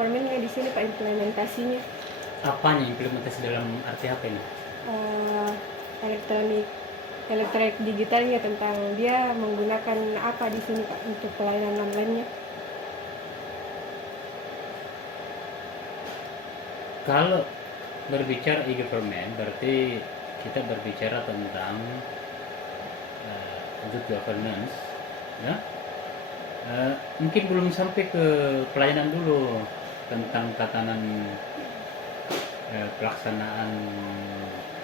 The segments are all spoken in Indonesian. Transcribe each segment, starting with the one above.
formalnya di sini Pak implementasinya. Apanya implementasi dalam arti apa ini? Eh, elektronik digitalnya, tentang dia menggunakan apa di sini Pak untuk pelayanan online-nya. Kalau berbicara e-government berarti kita berbicara tentang good governance, ya. Mungkin belum sampai ke pelayanan dulu, tentang tatanan pelaksanaan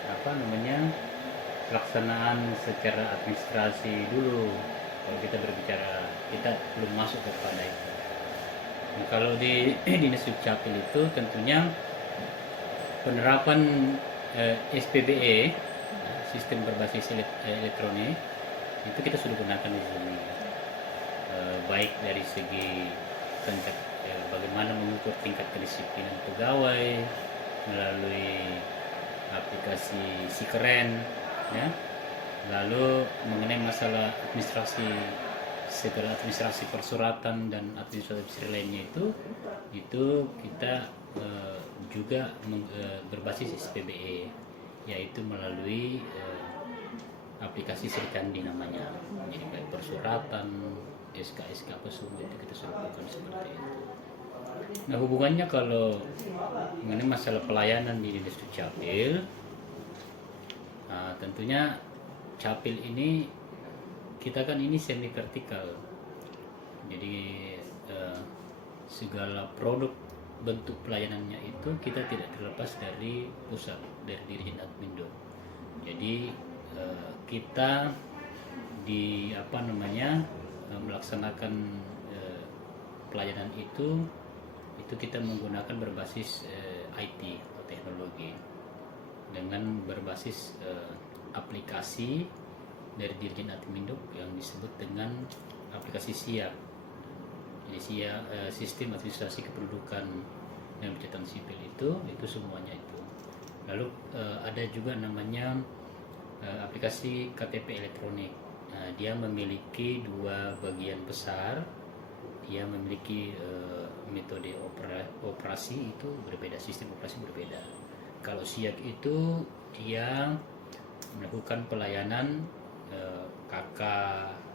apa namanya, pelaksanaan secara administrasi dulu. Kalau kita berbicara, kita belum masuk kepada itu. Nah, kalau di dinas dukcapil itu tentunya penerapan SPBE, sistem berbasis elektronik, itu kita sudah gunakan di sini. Baik dari segi bagaimana mengukur tingkat kedisiplinan pegawai melalui aplikasi si keren, ya. Lalu mengenai masalah administrasi, segala administrasi persuratan dan administrasi lainnya itu kita juga berbasis SPBE, yaitu melalui aplikasi Srikandi namanya. Jadi baik persuratan, SK apa semua itu kita sudah lakukan seperti itu. Nah, hubungannya kalau mengenai masalah pelayanan di dinas dukcapil, tentunya capil ini kita kan ini semi vertikal, jadi segala produk bentuk pelayanannya itu kita tidak terlepas dari pusat, dari Dirjen Admindo. Jadi kita di apa namanya melaksanakan pelayanan itu kita menggunakan berbasis IT atau teknologi, dengan berbasis aplikasi dari Dirjen Admindo yang disebut dengan aplikasi SIA. Jadi SIA, sistem administrasi kependudukan dan pencatatan sipil, itu semuanya itu. Lalu ada juga namanya aplikasi KTP elektronik. Nah, dia memiliki dua bagian besar. Dia memiliki metode operasi itu berbeda, sistem operasi berbeda. Kalau SIAK itu dia melakukan pelayanan KK,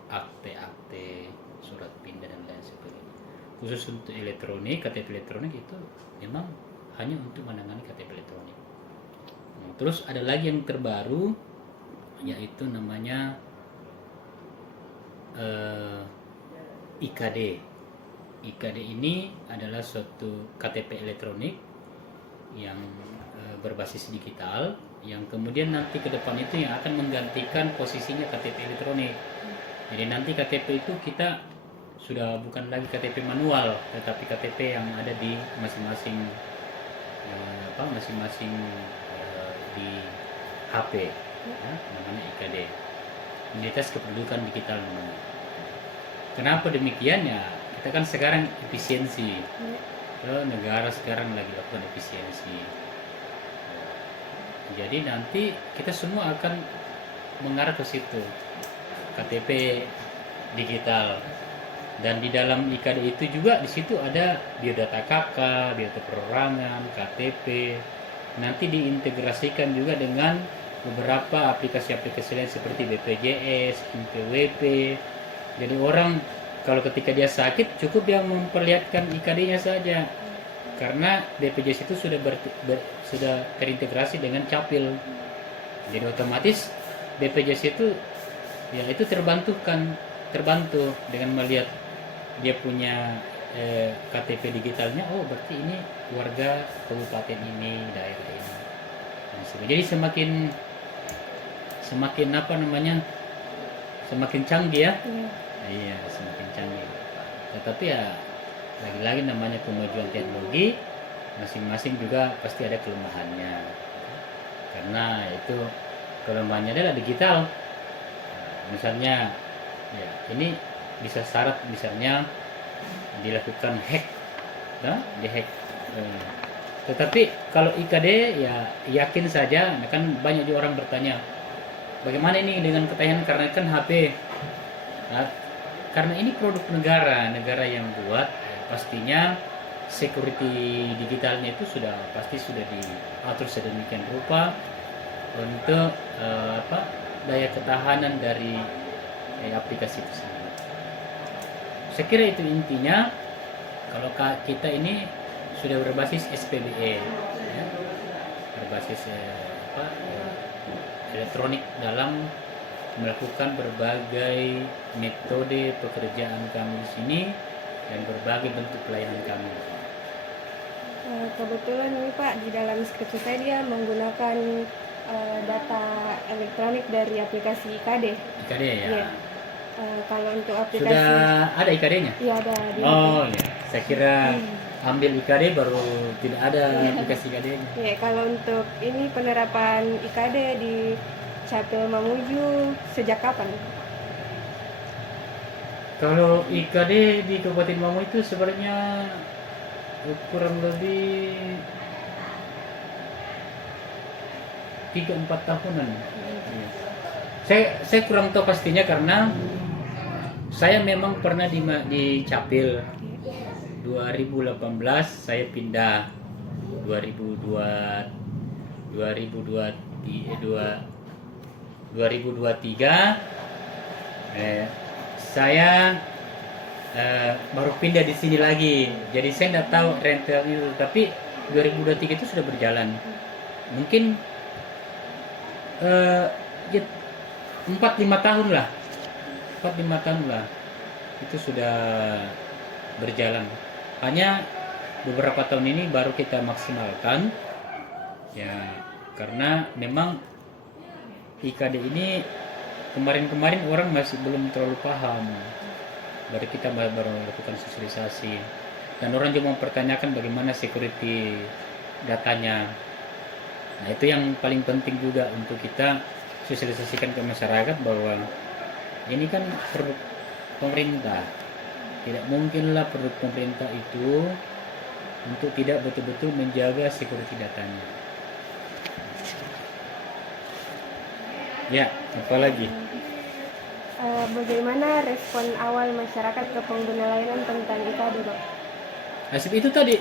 akte-akte, surat pindah dan lain sebagainya. Khusus untuk elektronik, KTP elektronik itu memang hanya untuk menangani KTP elektronik. Nah, terus ada lagi yang terbaru, yaitu namanya IKD. IKD ini adalah suatu KTP elektronik yang berbasis digital, yang kemudian nanti ke depan itu yang akan menggantikan posisinya KTP elektronik. Jadi nanti KTP itu kita sudah bukan lagi KTP manual, tetapi KTP yang ada di masing-masing di HP, ya, namanya IKD, Identitas Kependudukan Digital namanya. Kenapa demikian? Ya, kita kan sekarang efisiensi, negara sekarang lagi lakukan efisiensi. Jadi nanti kita semua akan mengarah ke situ, KTP digital. Dan di dalam IKD itu juga di situ ada biodata KK, biodata perorangan, KTP. Nanti diintegrasikan juga dengan beberapa aplikasi-aplikasi lain seperti BPJS, NPWP. Jadi orang kalau ketika dia sakit cukup dia memperlihatkan IKD-nya saja, karena BPJS itu sudah terintegrasi dengan capil. Jadi otomatis BPJS itu ya itu terbantu dengan melihat dia punya KTP digitalnya. Oh, berarti ini warga kabupaten ini, daerah ini. Jadi semakin apa namanya, semakin canggih ya. Iya, semakin canggih. Tetapi ya lagi-lagi namanya kemajuan teknologi, masing-masing juga pasti ada kelemahannya. Karena itu kelemahannya adalah digital. Misalnya ya ini bisa syarat misalnya dilakukan hack, dihack. Tetapi kalau IKD ya yakin saja, kan banyak juga orang bertanya bagaimana ini dengan ketahanan, karena kan HP. Nah, karena ini produk negara yang buat, pastinya security digitalnya itu pasti sudah diatur sedemikian rupa untuk daya ketahanan dari aplikasi tersebut. Saya kira itu intinya. Kalau kita ini sudah berbasis SPBE, ya, berbasis elektronik dalam melakukan berbagai metode pekerjaan kami di sini dan berbagai bentuk pelayanan kami. Kebetulan ini Pak, di dalam skripsi saya dia menggunakan data elektronik dari aplikasi IKD. IKD ya? Iya. Kalau untuk aplikasi sudah ada IKD-nya? Iya ada. Oh ya, saya kira ambil IKD baru tidak ada aplikasi IKD-nya. Iya, kalau untuk ini penerapan IKD di Capil Mamuju sejak kapan? Kalau IKD di Kabupaten Mamuju itu sebenarnya kurang lebih 3-4 tahunan. Saya kurang tahu pastinya karena saya memang pernah di Capil 2018, saya pindah 2023 saya baru pindah di sini lagi. Jadi saya tidak tahu rental itu, tapi 2023 itu sudah berjalan. Mungkin 4-5 tahun lah. 4-5 tahun lah. Itu sudah berjalan. Hanya beberapa tahun ini baru kita maksimalkan. Ya, karena memang IKD ini kemarin-kemarin orang masih belum terlalu paham. Baru kita baru melakukan sosialisasi. Dan orang juga mempertanyakan bagaimana security datanya. Nah, itu yang paling penting juga untuk kita sosialisasikan ke masyarakat bahwa ini kan produk pemerintah. Tidak mungkinlah produk pemerintah itu untuk tidak betul-betul menjaga security datanya. Ya, apalagi? Bagaimana respon awal masyarakat ke pengguna layanan tentang IKD, Pak? Asip itu tadi.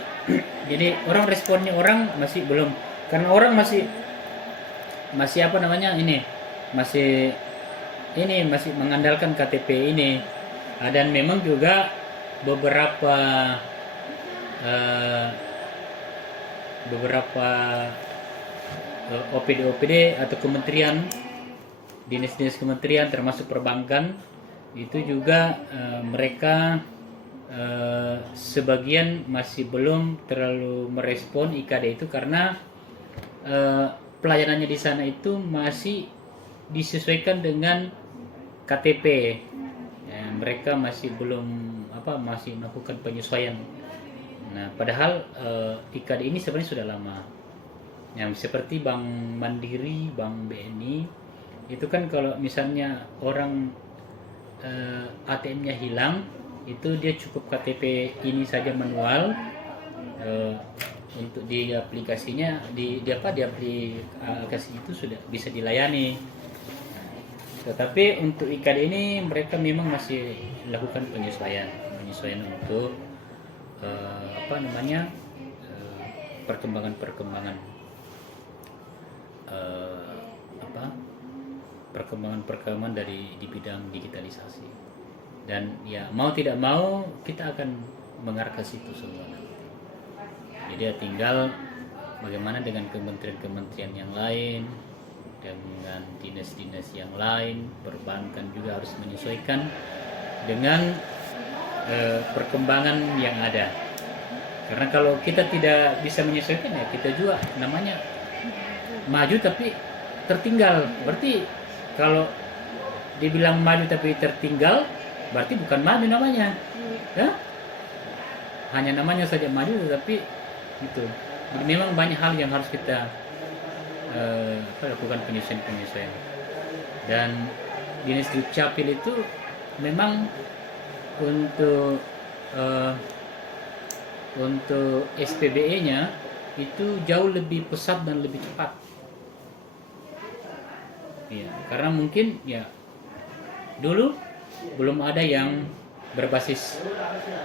Jadi orang responnya orang masih belum, karena orang masih apa namanya ini masih mengandalkan KTP ini. Dan memang juga beberapa OPD atau kementerian, dinas-dinas kementerian termasuk perbankan itu juga mereka sebagian masih belum terlalu merespon IKD itu karena pelayanannya di sana itu masih disesuaikan dengan KTP. Ya, mereka masih belum masih melakukan penyesuaian. Nah, padahal IKD ini sebenarnya sudah lama. Yang seperti Bank Mandiri, Bank BNI itu kan kalau misalnya orang ATM-nya hilang, itu dia cukup KTP ini saja manual. Untuk di aplikasinya di aplikasi itu sudah bisa dilayani. Tetapi untuk IKD ini mereka memang masih lakukan penyesuaian untuk perkembangan dari di bidang digitalisasi. Dan ya mau tidak mau kita akan mengarah ke situ semua nanti. Jadi ya tinggal bagaimana dengan kementerian-kementerian yang lain, dengan dinas-dinas yang lain, perbankan juga harus menyesuaikan dengan perkembangan yang ada. Karena kalau kita tidak bisa menyesuaikan ya kita juga namanya maju tapi tertinggal. Berarti kalau dibilang maju tapi tertinggal berarti bukan maju namanya. Ya? Hanya namanya saja maju tapi itu. Jadi memang banyak hal yang harus kita lakukan penyesuaian. Dan dinas Dukcapil itu memang untuk SPBE-nya itu jauh lebih pesat dan lebih cepat. Ya, karena mungkin ya dulu belum ada yang berbasis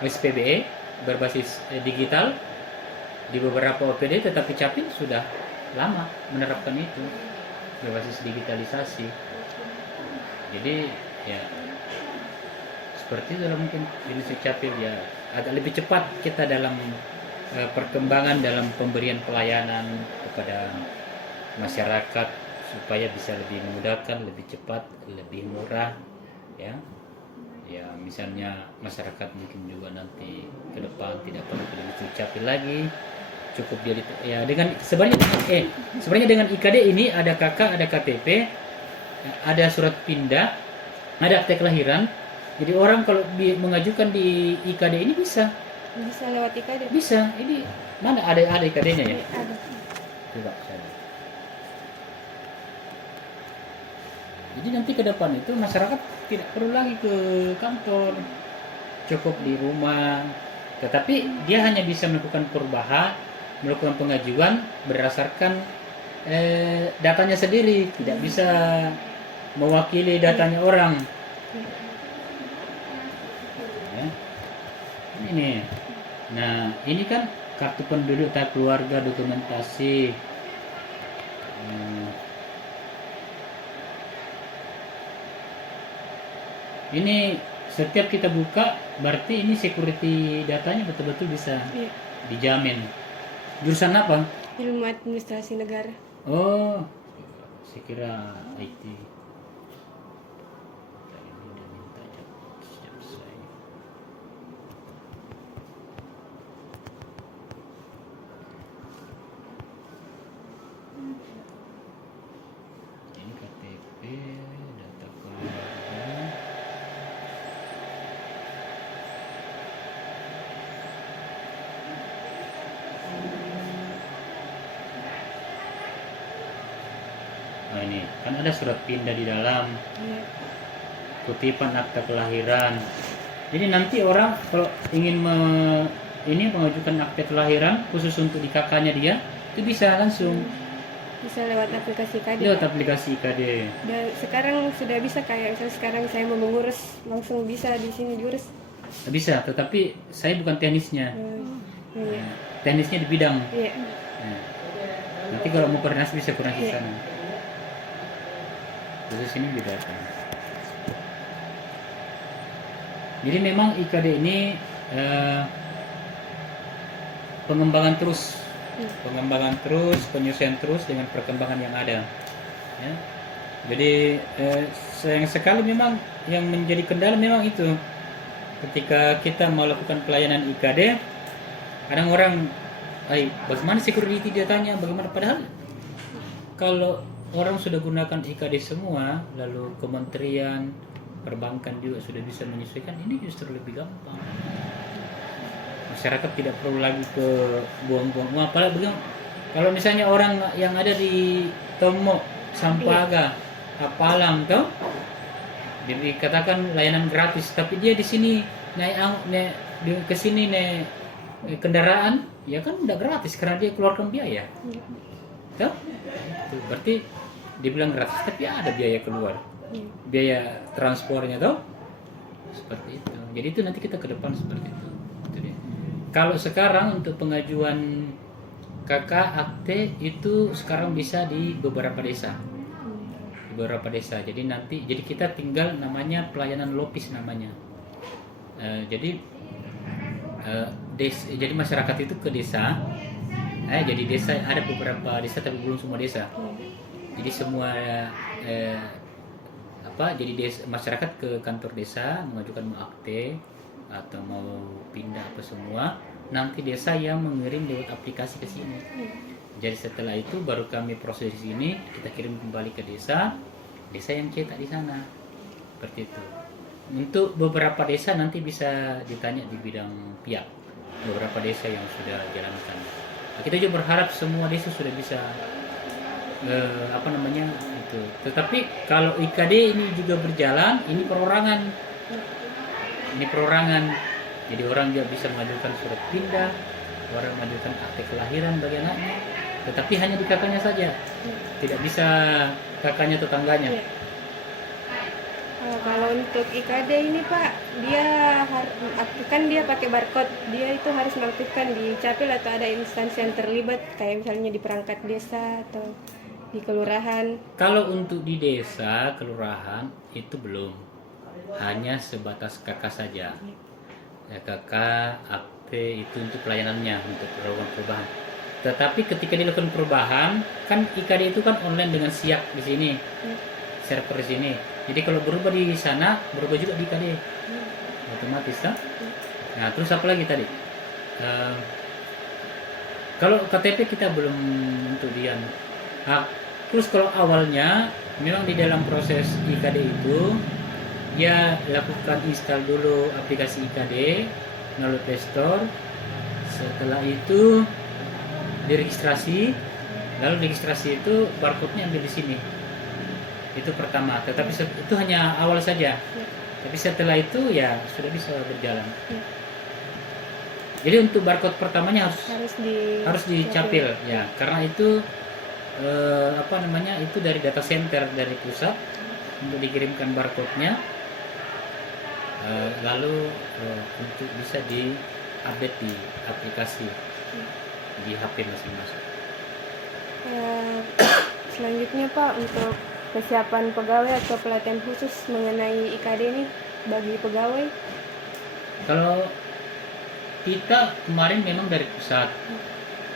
SPBE, berbasis digital di beberapa OPD, tetapi Capil sudah lama menerapkan itu berbasis digitalisasi. Jadi ya seperti itu lah mungkin Indonesia Capil ya, agak lebih cepat kita dalam perkembangan dalam pemberian pelayanan kepada masyarakat supaya bisa lebih memudahkan, lebih cepat, lebih murah ya. Ya misalnya masyarakat mungkin juga nanti ke depan tidak perlu ke Indonesia Capil lagi, cukup dia ya dengan sebenarnya dengan IKD ini ada KK, ada KTP, ada surat pindah, ada akte kelahiran. Jadi orang kalau mengajukan di IKD ini bisa lewat IKD. Bisa. Ini mana ada IKD-nya ya? Ada. Coba saya. Jadi nanti ke depan itu masyarakat tidak perlu lagi ke kantor, cukup di rumah. Tetapi dia hanya bisa melakukan perubahan, melakukan pengajuan berdasarkan datanya sendiri, tidak bisa mewakili datanya orang. Ya. Ini. Nah, ini kan kartu penduduk tak keluarga, dokumentasi. Ini setiap kita buka berarti ini security datanya betul-betul bisa dijamin. Jurusan apa? Ilmu administrasi negara. Oh, saya kira IT. Ini KTP, data keluarga. Nah ini kan ada surat pindah di dalam, kutipan akta kelahiran. Jadi nanti orang kalau ingin mengajukan akta kelahiran khusus untuk di kakaknya dia, itu bisa langsung. Bisa lewat aplikasi IKD. Lewat aplikasi IKD. Dan sekarang sudah bisa, kayak misalnya sekarang saya mau mengurus langsung bisa di sini diurus. Bisa, tetapi saya bukan teknisnya. Teknisnya di bidang. Iya. Nah, nanti kalau mau koordinasi bisa koordinasi sana. Terus ini bedakan. Jadi memang IKD ini pengembangan terus, penyesuaian terus dengan perkembangan yang ada. Ya. Jadi sayang sekali memang yang menjadi kendala memang itu. Ketika kita melakukan pelayanan IKD, kadang orang, bagaimana security datanya, bagaimana, padahal kalau orang sudah gunakan IKD semua, lalu kementerian, perbankan juga sudah bisa menyesuaikan, ini justru lebih gampang. Masyarakat tidak perlu lagi ke buang-buang uang. Apalagi kalau misalnya orang yang ada di Tomo, Sampaga, Apalang, tuh, dikatakan layanan gratis, tapi dia di sini ke sini naik kendaraan, ya kan udah gratis karena dia keluarkan biaya. Tuh, berarti dibilang gratis, tapi ada biaya keluar, biaya transportnya, tuh, seperti itu. Jadi itu nanti kita ke depan seperti itu. Kalau sekarang untuk pengajuan KK akte itu sekarang bisa di beberapa desa. Jadi kita tinggal namanya pelayanan lopis namanya. Jadi masyarakat itu ke desa. Jadi desa ada beberapa desa tapi belum semua desa. Jadi semua masyarakat ke kantor desa mengajukan akte atau mau pindah apa semua, nanti desa yang mengirim lewat aplikasi ke sini. Jadi setelah itu baru kami proses di sini, kita kirim kembali ke desa yang cetak di sana. Seperti itu. Untuk beberapa desa nanti bisa ditanya di bidang pihak. Beberapa desa yang sudah jalankan. Nah, kita juga berharap semua desa sudah bisa itu. Tetapi kalau IKD ini juga berjalan, ini perorangan. Jadi orang juga bisa mengajukan surat pindah, orang mengajukan akte kelahiran bagi anaknya, tetapi hanya di kakaknya saja, tidak bisa kakaknya tetangganya. Kalau untuk IKD ini Pak, dia kan dia pakai barcode, dia itu harus mengaktifkan di Capil atau ada instansi yang terlibat kayak misalnya di perangkat desa atau di kelurahan. Kalau untuk di desa, kelurahan itu belum, hanya sebatas kakak saja. Ya, kakak akte itu untuk pelayanannya, untuk melakukan perubahan. Tetapi ketika dilakukan perubahan, kan IKD itu kan online dengan siap di sini, server di sini. Jadi kalau berubah di sana, berubah juga di IKD, otomatis kan? Nah, terus apa lagi tadi? Eh, Kalau KTP kita belum untuk dia. Nah, terus kalau awalnya memang di dalam proses IKD itu ya lakukan install dulu aplikasi IKD melalui Play Store. Setelah itu diregistrasi, lalu registrasi itu barcode-nya ambil di sini. Itu pertama. Tetapi itu hanya awal saja. Tapi setelah itu ya sudah bisa berjalan. Jadi untuk barcode pertamanya harus dicapil ya, karena itu apa namanya, itu dari data center dari pusat untuk dikirimkan barcode-nya, lalu untuk bisa diupdate di aplikasi di HP masing-masing. Selanjutnya Pak, untuk kesiapan pegawai atau pelatihan khusus mengenai IKD ini bagi pegawai. Kalau kita kemarin memang dari pusat,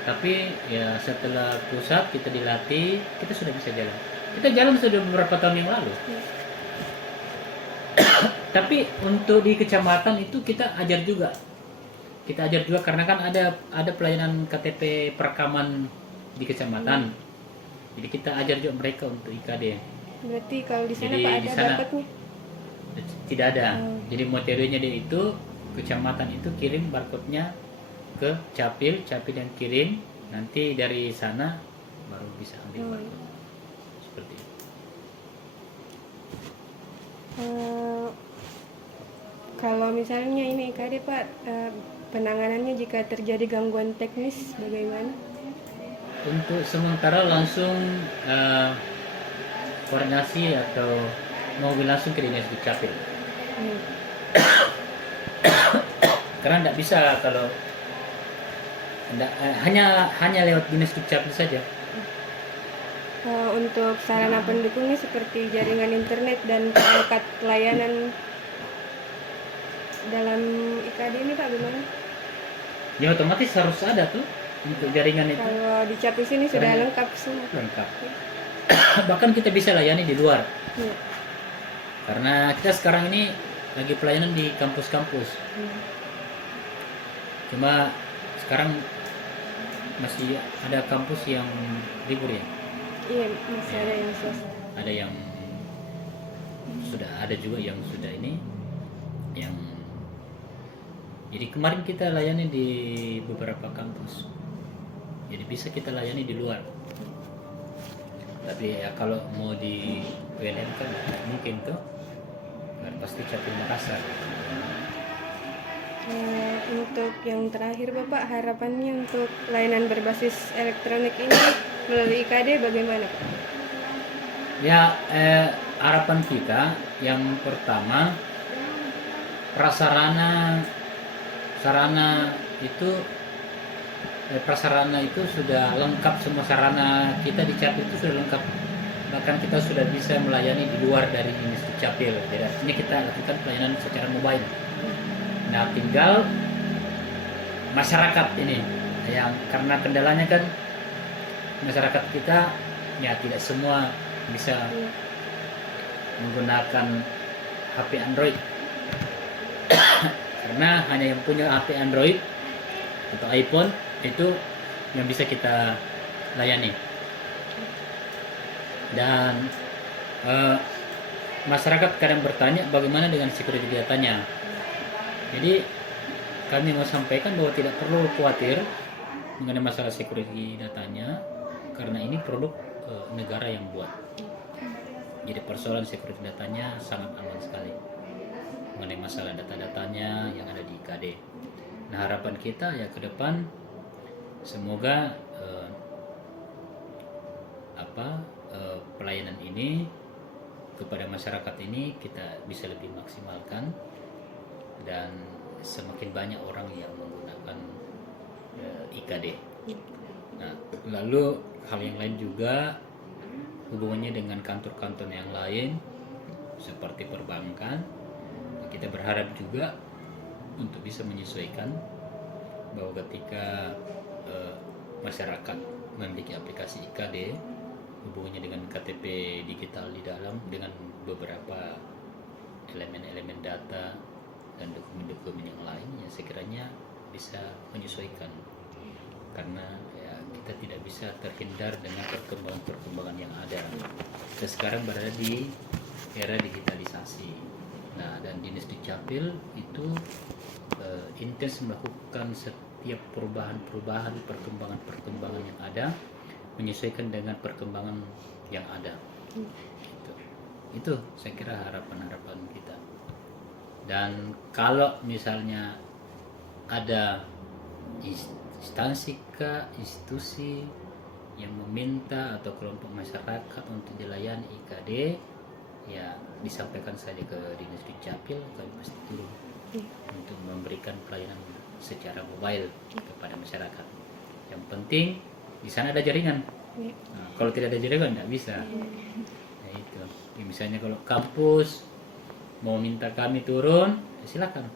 tapi ya setelah pusat kita dilatih, kita sudah bisa jalan. Kita jalan sudah beberapa tahun yang lalu. Tapi untuk di kecamatan itu kita ajar juga. Kita ajar juga karena kan ada pelayanan KTP perekaman di kecamatan. Jadi kita ajar juga mereka untuk IKD. Berarti kalau di sana Jadi Pak di ada sana barcode-nya? tidak ada. Jadi metodenya dia itu kecamatan itu kirim barcode-nya ke Capil, Capil yang kirim, nanti dari sana baru bisa ambil barcode. Seperti itu. Kalau misalnya ini IKD Pak, penanganannya jika terjadi gangguan teknis bagaimana? Untuk sementara langsung koordinasi atau mobil langsung ke dinas Dukcapil. Karena tidak bisa kalau hanya lewat dinas Dukcapil saja. Untuk sarana pendukungnya seperti jaringan internet dan perangkat layanan dalam IKD ini Pak gimana? Ya otomatis harus ada tuh untuk jaringan itu. Kalau di Capil sini sudah lengkap semua. Lengkap. Bahkan kita bisa layani di luar. Ya. Karena kita sekarang ini lagi pelayanan di kampus-kampus. Cuma sekarang masih ada kampus yang libur ya. Iya, masih ada yang swasta. Ada yang sudah, ada juga yang sudah ini, yang jadi kemarin kita layani di beberapa kampus. Jadi bisa kita layani di luar. Tapi ya kalau mau di UNM kan mungkin tuh, kan pasti Capil Makassar. Untuk yang terakhir Bapak, harapannya untuk layanan berbasis elektronik ini melalui IKD bagaimana Pak? Ya harapan kita yang pertama, prasarana itu sudah lengkap, semua sarana kita di Capil itu sudah lengkap. Bahkan kita sudah bisa melayani di luar dari dinas Capil. Jadi ini kita lakukan pelayanan secara mobile. Nah, tinggal masyarakat ini yang karena kendalanya kan masyarakat kita ya tidak semua bisa menggunakan HP Android. Karena hanya yang punya HP Android atau iPhone itu yang bisa kita layani. Dan masyarakat kadang bertanya bagaimana dengan security datanya. Jadi kami mau sampaikan bahwa tidak perlu khawatir mengenai masalah security datanya, karena ini produk negara yang buat. Jadi persoalan security datanya sangat aman sekali mengenai masalah data-datanya yang ada di IKD. Nah, harapan kita ya ke depan semoga pelayanan ini kepada masyarakat ini kita bisa lebih maksimalkan, dan semakin banyak orang yang menggunakan IKD. Nah, lalu hal yang lain juga hubungannya dengan kantor-kantor yang lain seperti perbankan. Kita berharap juga untuk bisa menyesuaikan bahwa ketika masyarakat memiliki aplikasi IKD, hubungannya dengan KTP digital di dalam dengan beberapa elemen-elemen data dan dokumen-dokumen yang lain, ya sekiranya bisa menyesuaikan, karena ya kita tidak bisa terhindar dengan perkembangan-perkembangan yang ada. Kita sekarang berada di era digitalisasi. Nah, dan Dinas Dukcapil itu intens melakukan setiap perubahan-perubahan, perkembangan-perkembangan yang ada, menyesuaikan dengan perkembangan yang ada. Itu saya kira harapan-harapan kita. Dan kalau misalnya ada instansi institusi yang meminta atau kelompok masyarakat untuk dilayani IKD, ya disampaikan saja ke Dinas Dukcapil, kami pasti turun untuk memberikan pelayanan secara mobile kepada masyarakat. Yang penting di sana ada jaringan. Nah, kalau tidak ada jaringan nggak bisa. Nah, itu. Ya, misalnya kalau kampus mau minta kami turun, ya silakan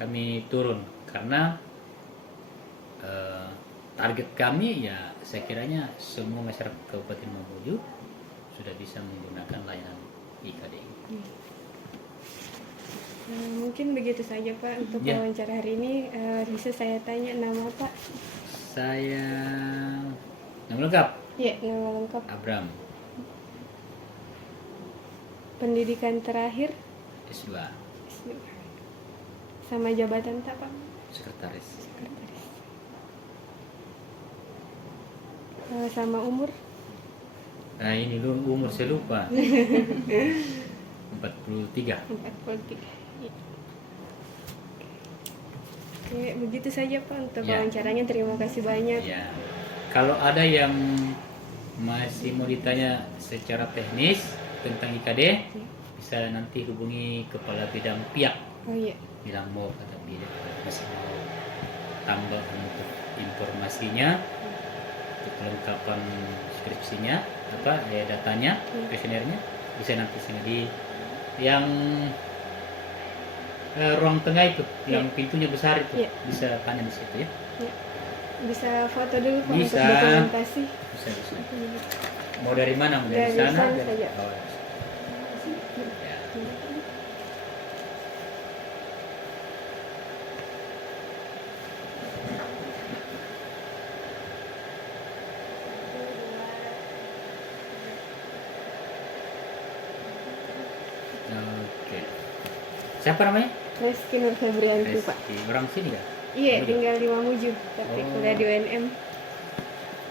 kami turun, karena target kami ya saya kiranya semua masyarakat Kabupaten Mamuju sudah bisa menggunakan layanan IKD. Mungkin begitu saja Pak untuk wawancara hari ini. Bisa saya tanya nama Pak? Saya nama lengkap? Iya, nama lengkap. Abram. Pendidikan terakhir? S2. Sama jabatan tak Pak? Sekretaris. Sama umur? Nah ini dulu umur saya lupa. 43. 43. Oke, begitu saja Pak untuk wawancaranya. Terima kasih banyak. Ya. Kalau ada yang masih mau ditanya secara teknis tentang IKD, bisa nanti hubungi kepala bidang PIAK. Oh iya. Bilang mau kata bidang masih mau tambah untuk informasinya, untuk kelengkapan skripsinya, datanya, kuesionernya, bisa nanti sini di yang ruang tengah itu, yang pintunya besar itu, bisa tanya di situ ya. Bisa foto dulu Pak Bisa. untuk dokumentasi. Bisa. Mau dari mana? Mau dari sana? saja. Oh, ya. Oke. Siapa namanya? Reski Nur Febrianti Pak. Orang sini kan? Iya, tinggal di Mamuju, tapi kuliah di UNM.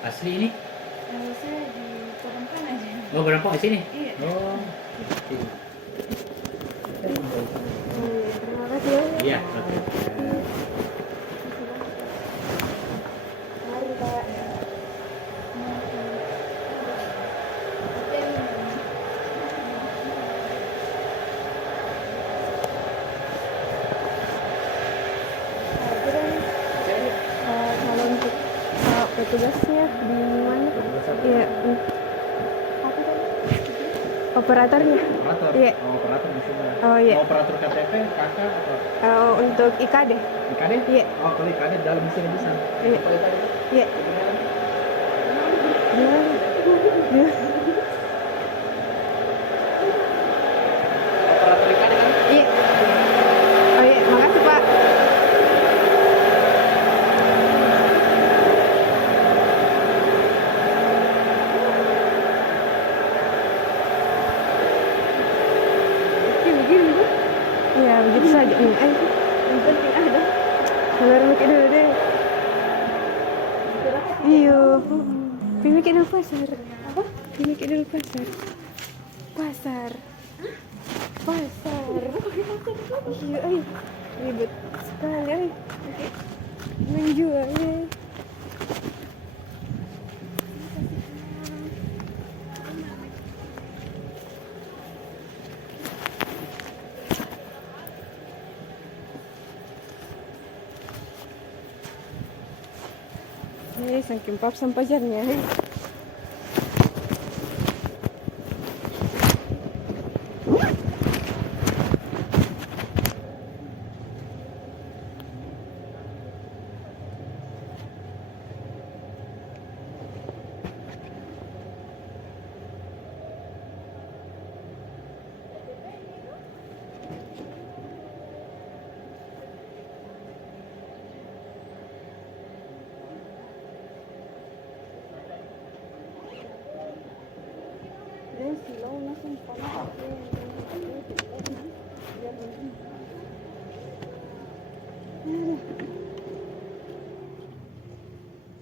Asli ini? Saya di Perampang aja. Oh, Perampang di sini? Iya. Oh. Terima kasih ya. Iya, oke. Mari Pak. Kalau untuk petugasnya di mana? Iya. Apa tadi? Operatornya? Operator? Iya. Oh, operator di sini. Oh iya. Operator KTP, kakak atau Untuk IKD? IKD? Iya. Oh, kalau IKD dalam sini bisa. Iya. Kalau IKD? Iya. Iya. Operator IKD kan? Iya. Oh iya, makasih Pak. Iya, begitu saja. Yang penting ada. Kalau mikir dulu deh. Iya. Mikir dulu pasar. Apa? Mikir dulu pasar. Pasar. Iya, ribet sekali. Menjualnya. saking papsan pajarnya.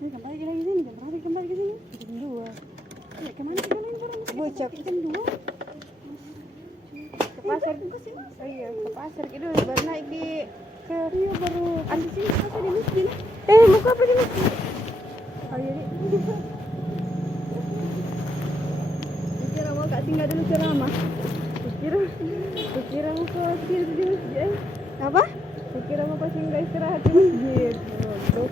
Kembali lagi sini, jam berapa kembali ke sini? Jam 2. Ya, kemana kita lagi barang? Bocok. Jam 2. Ke pasar. Oh iya, ke pasar gitu baru naik di ke iya baru ada sini apa di masjid. Muka apa di masjid? Oh iya, kira mau Kak tinggal dulu ceramah. Kira mau ke sini di masjid. Apa? Kira mau ke singgah istirahat di masjid. Bodoh.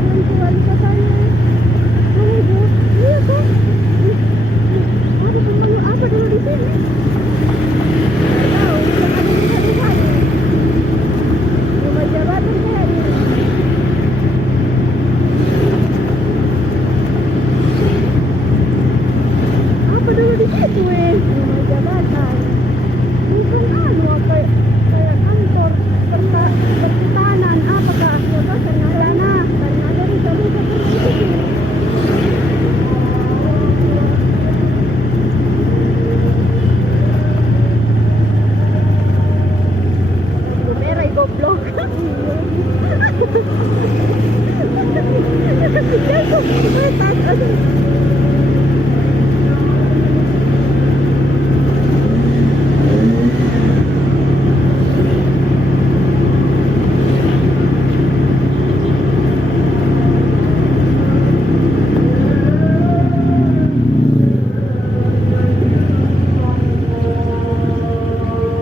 ada yang wali kotanya. Oh, Bu. Iya kan? Ada pembangun apa dulu di sini? Nggak tahu, yang ada di rumahnya. Rumah jabatan kayaknya. Apa dulu di situ, rumah jabatan. Ini kan apa? Kayak kantor perhutanan apakah? Ya kan karena ada rusa-rusa terus di situ. Lampu merah goblok.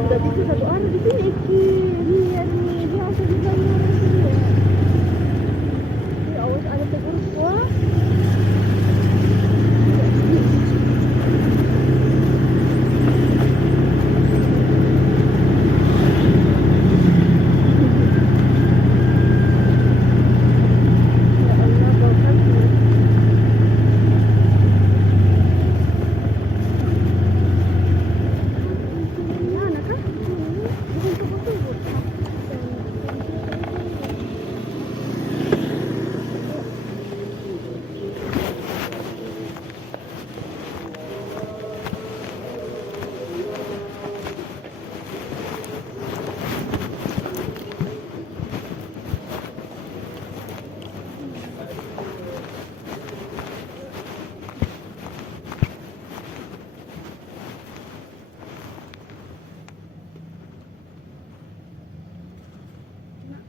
Udah bisa satu arah di sini. Lihat nih, biasa juga orang sini ya. Ya awas ada tegur gua. Ya Allah, bau kaki. Mana kah? Bukan tunggu-tunggu.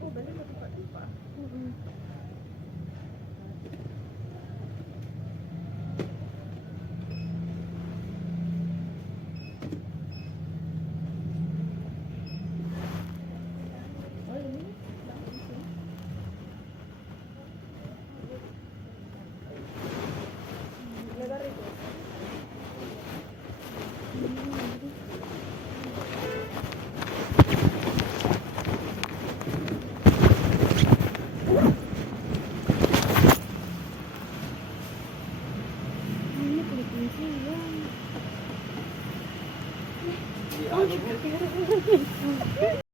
Oh, balik ke tempat lupa. Oh, ini di sini. Lebar itu. Ini kunci ya.